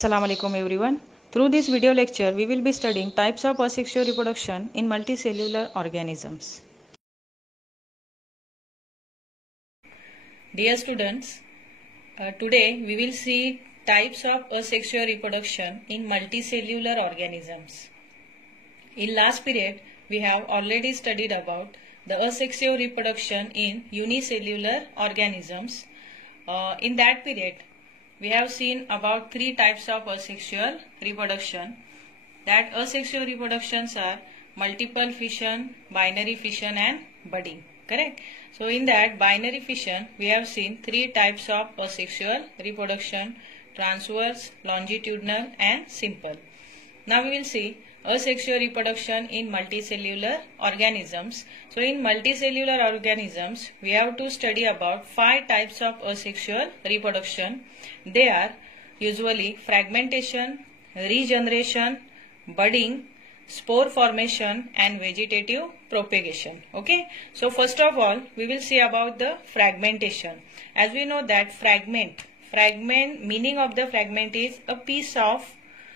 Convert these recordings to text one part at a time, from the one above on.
Assalamu alaikum everyone. Through this video lecture, we will be studying types of asexual reproduction in multicellular organisms. Dear students, today we will see types of asexual reproduction in multicellular organisms. In last period, we have already studied about the asexual reproduction in unicellular organisms. In that period, we have seen about three types of asexual reproduction. That asexual reproductions are multiple fission, binary fission and budding. Correct? So in that binary fission, we have seen three types of asexual reproduction: transverse, longitudinal and simple. Now we will see asexual reproduction in multicellular organisms. So in multicellular organisms, we have to study about 5 types of asexual reproduction. They are usually fragmentation, regeneration, budding, spore formation and vegetative propagation. Okay. So first of all, we will see about the fragmentation. As we know that fragment meaning of the fragment is a piece of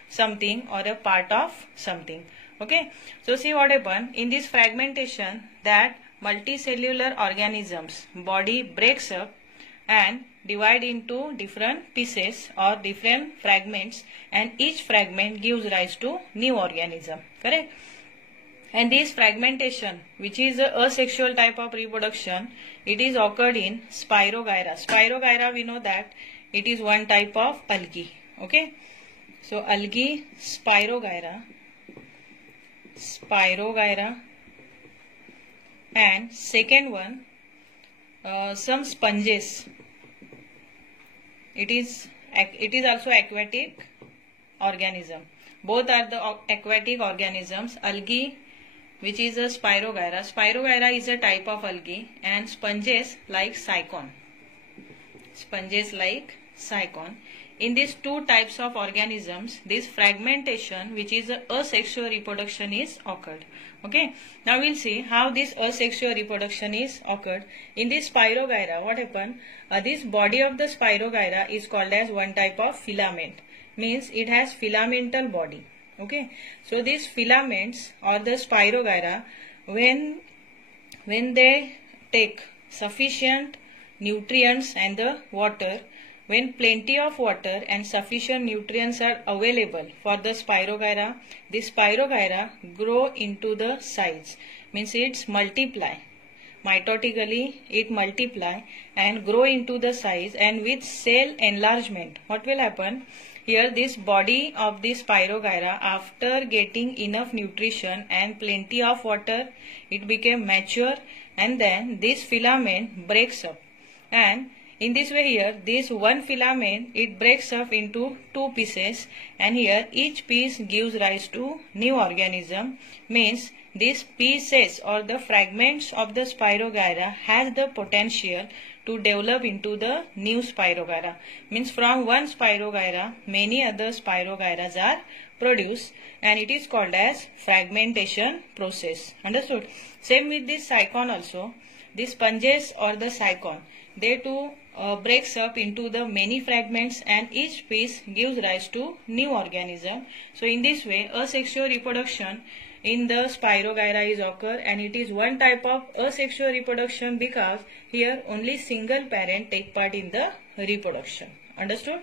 something or a part of something. Okay. So see what happened in this fragmentation, that multicellular organisms body breaks up and divide into different pieces or different fragments, and each fragment gives rise to new organism. Correct? And this fragmentation, which is a asexual type of reproduction, it is occurred in Spirogyra. Spirogyra, we know that it is one type of algae. Okay. So algae, Spirogyra, and second one, some sponges. It is also aquatic organism. Both are the aquatic organisms. Algae, which is a Spirogyra. Spirogyra is a type of algae, and sponges like Sycon. In these two types of organisms, this fragmentation, which is a asexual reproduction, is occurred. Okay. Now we'll see how this asexual reproduction is occurred. In this Spirogyra, what happened? This body of the Spirogyra is called as one type of filament. Means it has filamental body. Okay. So these filaments or the Spirogyra, when they take sufficient nutrients and the water, when plenty of water and sufficient nutrients are available for the Spirogyra, this Spirogyra grow into the size. Means it's multiply. Mitotically it multiply and grow into the size, and with cell enlargement, what will happen? Here this body of this Spirogyra, after getting enough nutrition and plenty of water, it became mature, and then this filament breaks up. And in this way here, this one filament, it breaks up into two pieces, and here each piece gives rise to new organism. Means these pieces or the fragments of the Spirogyra has the potential to develop into the new Spirogyra. Means from one Spirogyra, many other Spirogyras are produced, and it is called as fragmentation process. Understood? Same with this Sycon also. The sponges or the Sycon, they too breaks up into the many fragments, and each piece gives rise to new organism. So in this way, asexual reproduction in the Spirogyra is occur, and it is one type of asexual reproduction because here only single parent take part in the reproduction. Understood?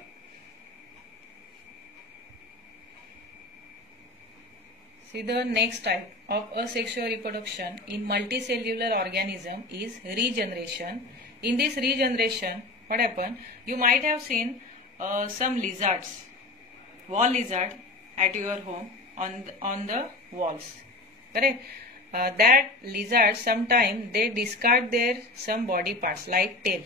See, the next type of asexual reproduction in multicellular organism is regeneration. In this regeneration, what happened? You might have seen some lizards, wall lizard at your home on the walls. Correct? That lizard, sometime they discard their some body parts like tail.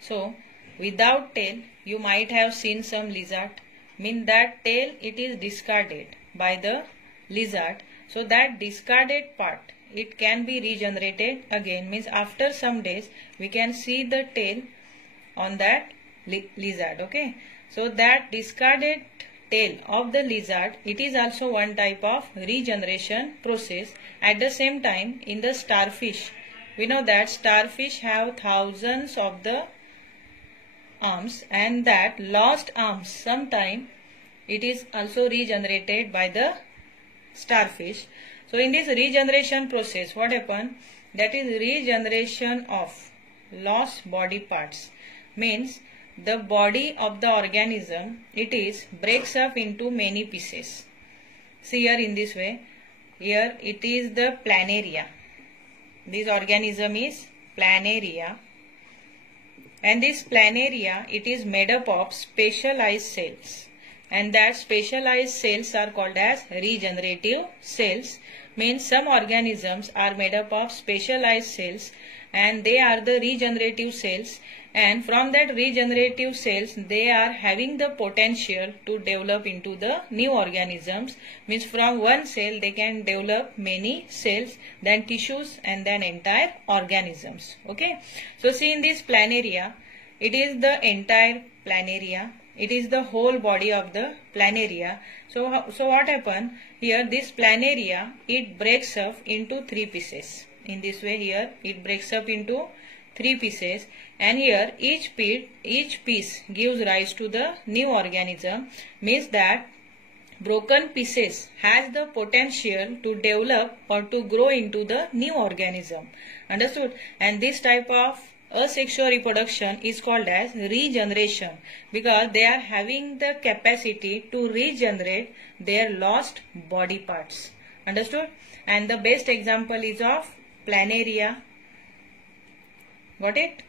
So without tail, you might have seen some lizard. Mean that tail, it is discarded by the lizard. So that discarded part, it can be regenerated again. Means after some days we can see the tail on that lizard. Okay. So that discarded tail of the lizard, it is also one type of regeneration process. At the same time, in the starfish, we know that starfish have thousands of the arms, and that lost arms sometime it is also regenerated by the starfish. So in this regeneration process, what happens? That is regeneration of lost body parts. Means the body of the organism, it is breaks up into many pieces. See here in this way. Here it is the planaria. This organism is planaria. And this planaria, it is made up of specialized cells. And that specialized cells are called as regenerative cells. Means some organisms are made up of specialized cells and they are the regenerative cells, and from that regenerative cells they are having the potential to develop into the new organisms. Means from one cell they can develop many cells, then tissues, and then entire organisms. Okay, so see in this planaria, it is the entire planaria. It is the whole body of the planaria. So what happened here? This planaria, it breaks up into three pieces. In this way, here it breaks up into three pieces, and here each piece gives rise to the new organism. Means that broken pieces has the potential to develop or to grow into the new organism. Understood? And this type of asexual reproduction is called as regeneration, because they are having the capacity to regenerate their lost body parts. Understood? And the best example is of planaria. Got it?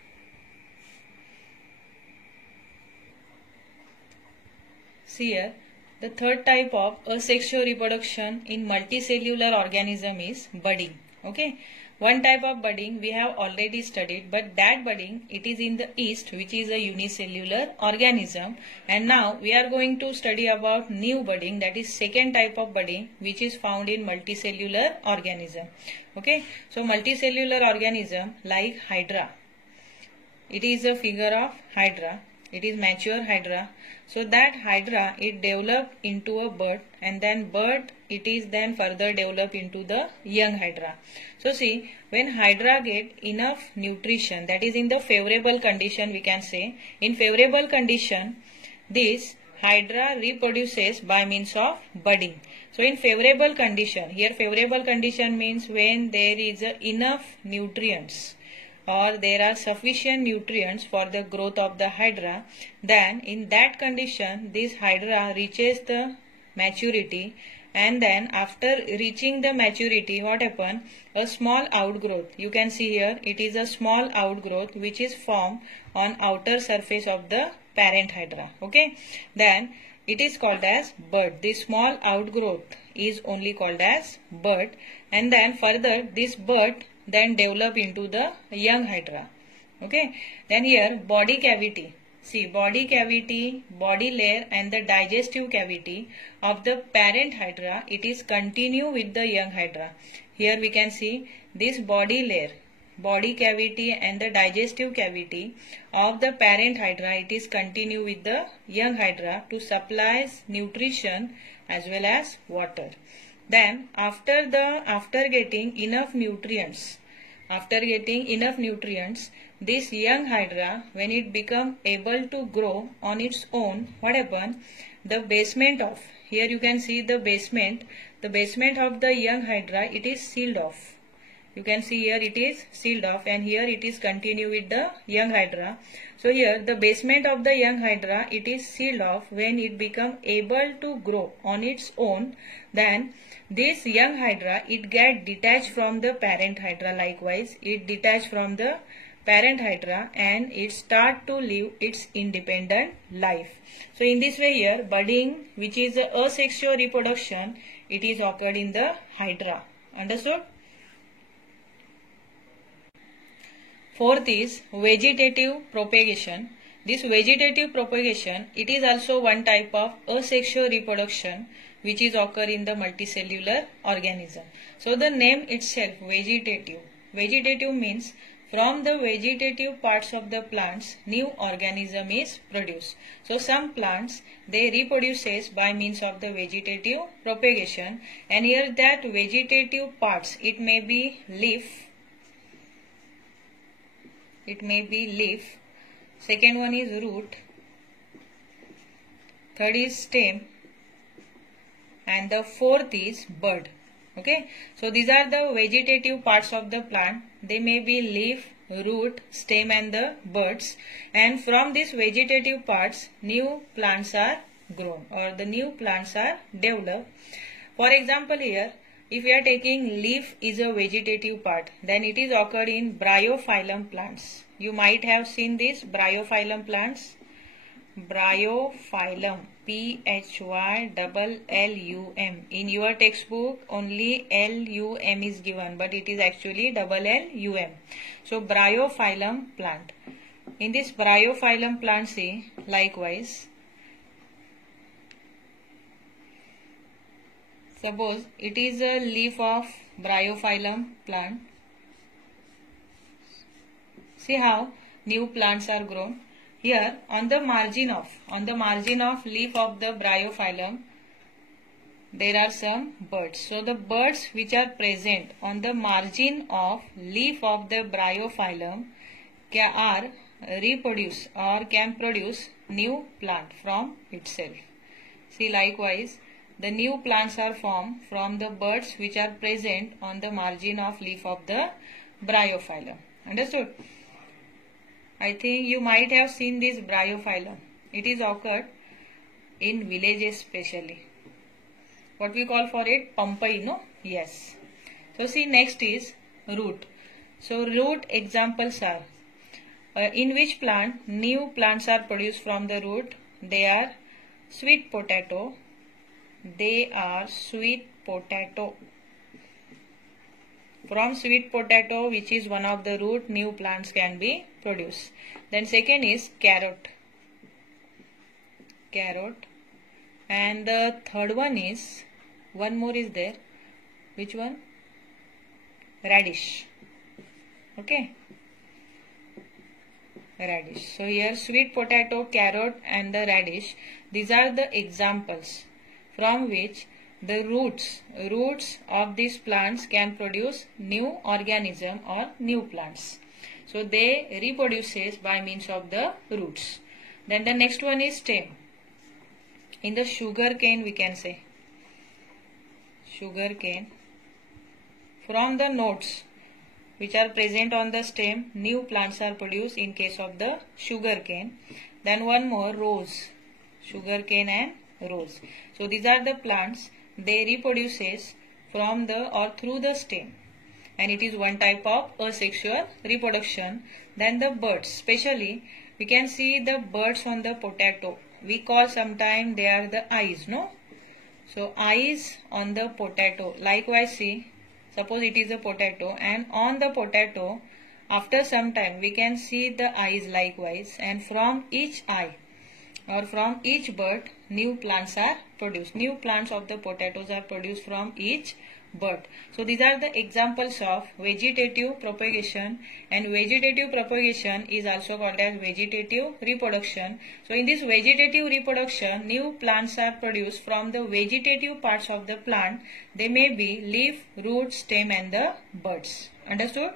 See here, the third type of asexual reproduction in multicellular organism is budding. Okay. One type of budding we have already studied, but that budding, it is in the yeast, which is a unicellular organism. And now we are going to study about new budding, that is second type of budding, which is found in multicellular organism. Okay, so multicellular organism like Hydra. It is a figure of Hydra. It is mature Hydra. So that Hydra, it developed into a bud, and then bud, it is then further developed into the young Hydra. So see, when Hydra get enough nutrition, that is in the favorable condition, we can say, in favorable condition, this Hydra reproduces by means of budding. So in favorable condition, here favorable condition means when there is enough nutrients, or there are sufficient nutrients for the growth of the Hydra, then in that condition this Hydra reaches the maturity, and then after reaching the maturity, what happens? A small outgrowth. You can see here it is a small outgrowth which is formed on outer surface of the parent Hydra. Okay, then it is called as bud. This small outgrowth is only called as bud, and then further this bud then develop into the young Hydra. Okay, then here body cavity. See, body cavity, body layer, and the digestive cavity of the parent Hydra, it is continue with the young Hydra. Here we can see this body layer, body cavity, and the digestive cavity of the parent Hydra, it is continue with the young Hydra to supply nutrition as well as water. Then after getting enough nutrients, this young Hydra, when it become able to grow on its own, what happen? The basement of, here you can see the basement of the young Hydra, it is sealed off. You can see here it is sealed off, and here it is continue with the young Hydra. So here the basement of the young Hydra, it is sealed off. When it become able to grow on its own, then this young Hydra, it get detached from the parent Hydra. Likewise, it detached from the parent Hydra and it start to live its independent life. So in this way here, budding, which is a asexual reproduction, it is occurred in the Hydra. Understood? Fourth is vegetative propagation. This vegetative propagation, it is also one type of asexual reproduction which is occur in the multicellular organism. So the name itself, vegetative. Vegetative means from the vegetative parts of the plants, new organism is produced. So some plants, they reproduces by means of the vegetative propagation, and here that vegetative parts, it may be leaf, second one is root, third is stem, and the fourth is bud. Okay, so these are the vegetative parts of the plant. They may be leaf, root, stem and the buds, and from these vegetative parts new plants are grown or the new plants are developed. For example, here if we are taking leaf is a vegetative part, then it is occurred in bryophyllum plants. You might have seen these bryophyllum plants. Bryophyllum, P-H-Y-L-L-U-M. In your textbook only L-U-M is given, but it is actually double L-U-M. So bryophyllum plant. In this bryophyllum plant, see, likewise, suppose it is a leaf of bryophyllum plant. See how new plants are grown. Here on the margin of leaf of the bryophyllum there are some buds. So the buds which are present on the margin of leaf of the bryophyllum are reproduce or can produce new plant from itself. See, likewise the new plants are formed from the buds which are present on the margin of leaf of the bryophyllum. Understood? I think you might have seen this bryophyllum. It is occurred in villages especially. What we call for it? Pampai, no? Yes. So see, next is root. So root examples are in which plant new plants are produced from the root. They are sweet potato. From sweet potato, which is one of the root, new plants can be produced. Then second is carrot. And the third one is, one more is there. Which one? Radish. Okay. Radish. So here sweet potato, carrot and the radish. These are the examples from which the roots of these plants can produce new organism or new plants. So they reproduces by means of the roots. Then the next one is stem. In the sugar cane we can say. Sugar cane. From the nodes which are present on the stem, new plants are produced in case of the sugar cane. Then one more, rose. Sugar cane and rose. So these are the plants. They reproduces from the or through the stem, and it is one type of asexual reproduction. Then the buds, especially we can see the buds on the potato. We call sometimes they are the eyes, no? So eyes on the potato. Likewise, see, suppose it is a potato, and on the potato after some time we can see the eyes likewise, and from each eye or from each bud new plants are produced. New plants of the potatoes are produced from each bud. So these are the examples of vegetative propagation, and vegetative propagation is also called as vegetative reproduction. So in this vegetative reproduction, new plants are produced from the vegetative parts of the plant. They may be leaf, root, stem and the buds. Understood?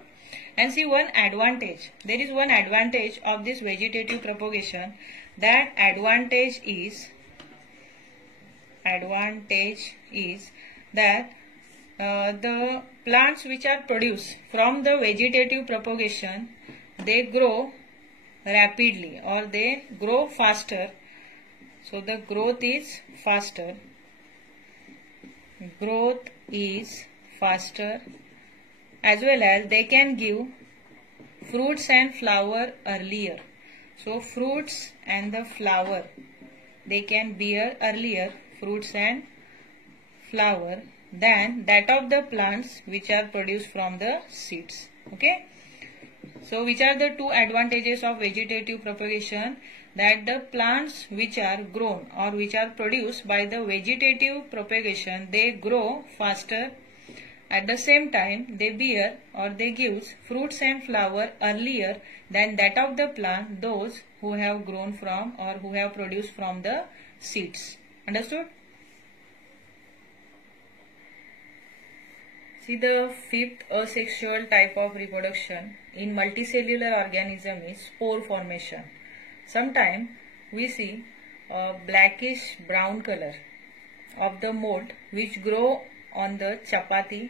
And see one advantage. There is one advantage of this vegetative propagation. That advantage is that the plants which are produced from the vegetative propagation, they grow rapidly or they grow faster. So the growth is faster. As well as they can give fruits and flower earlier. So fruits and the flower, they can bear earlier fruits and flower than that of the plants which are produced from the seeds. Okay. So which are the two advantages of vegetative propagation? That the plants which are grown or which are produced by the vegetative propagation, they grow faster. At the same time, they bear or they give fruits and flower earlier than that of the plant, those who have grown from or who have produced from the seeds. Understood? See, the fifth asexual type of reproduction in multicellular organism is spore formation. Sometimes we see a blackish brown color of the mold which grow on the chapati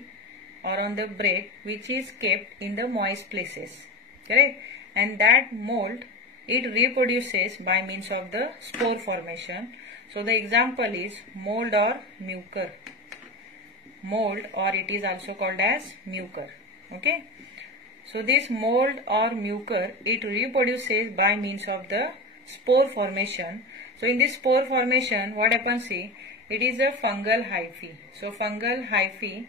or on the bread which is kept in the moist places. Correct? And that mold, it reproduces by means of the spore formation. So the example is mold or mucor. Mold, or it is also called as mucor. Okay. So this mold or mucor, it reproduces by means of the spore formation. So in this spore formation, what happens? See, it is a fungal hyphae. So fungal hyphae,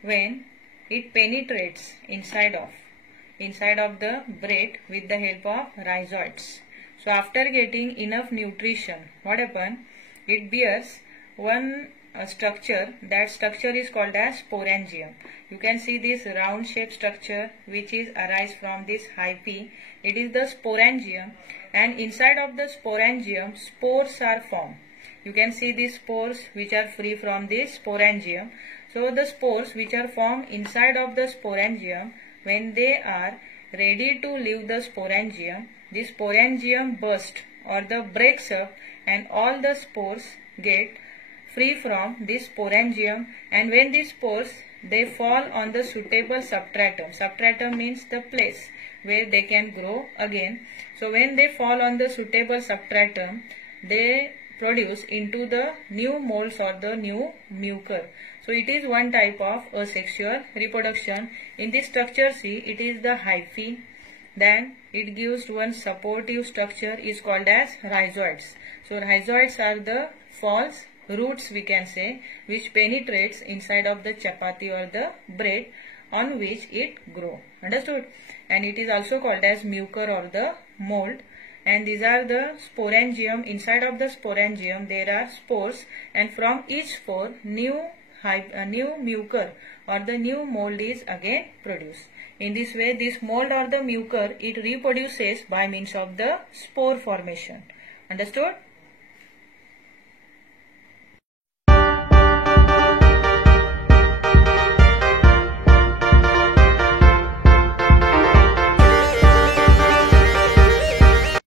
when it penetrates inside of the bread with the help of rhizoids. So after getting enough nutrition, what happens? It bears one structure. That structure is called as sporangium. You can see this round shaped structure which is arise from this hyphae. It is the sporangium, and inside of the sporangium spores are formed. You can see these spores which are free from this sporangium. So the spores which are formed inside of the sporangium, when they are ready to leave the sporangium, the sporangium bursts or the breaks up, and all the spores get free from this sporangium. And when these spores, they fall on the suitable substratum. Substratum means the place where they can grow again. So when they fall on the suitable substratum, they produce into the new molds or the new mucor. So it is one type of asexual reproduction. In this structure, see, it is the hyphae. Then it gives one supportive structure is called as rhizoids. So rhizoids are the false roots, we can say, which penetrates inside of the chapati or the bread on which it grow. Understood? And it is also called as mucor or the mold. And these are the sporangium. Inside of the sporangium there are spores, and from each spore new mucor or the new mold is again produced. In this way, this mold or the mucor, it reproduces by means of the spore formation. Understood?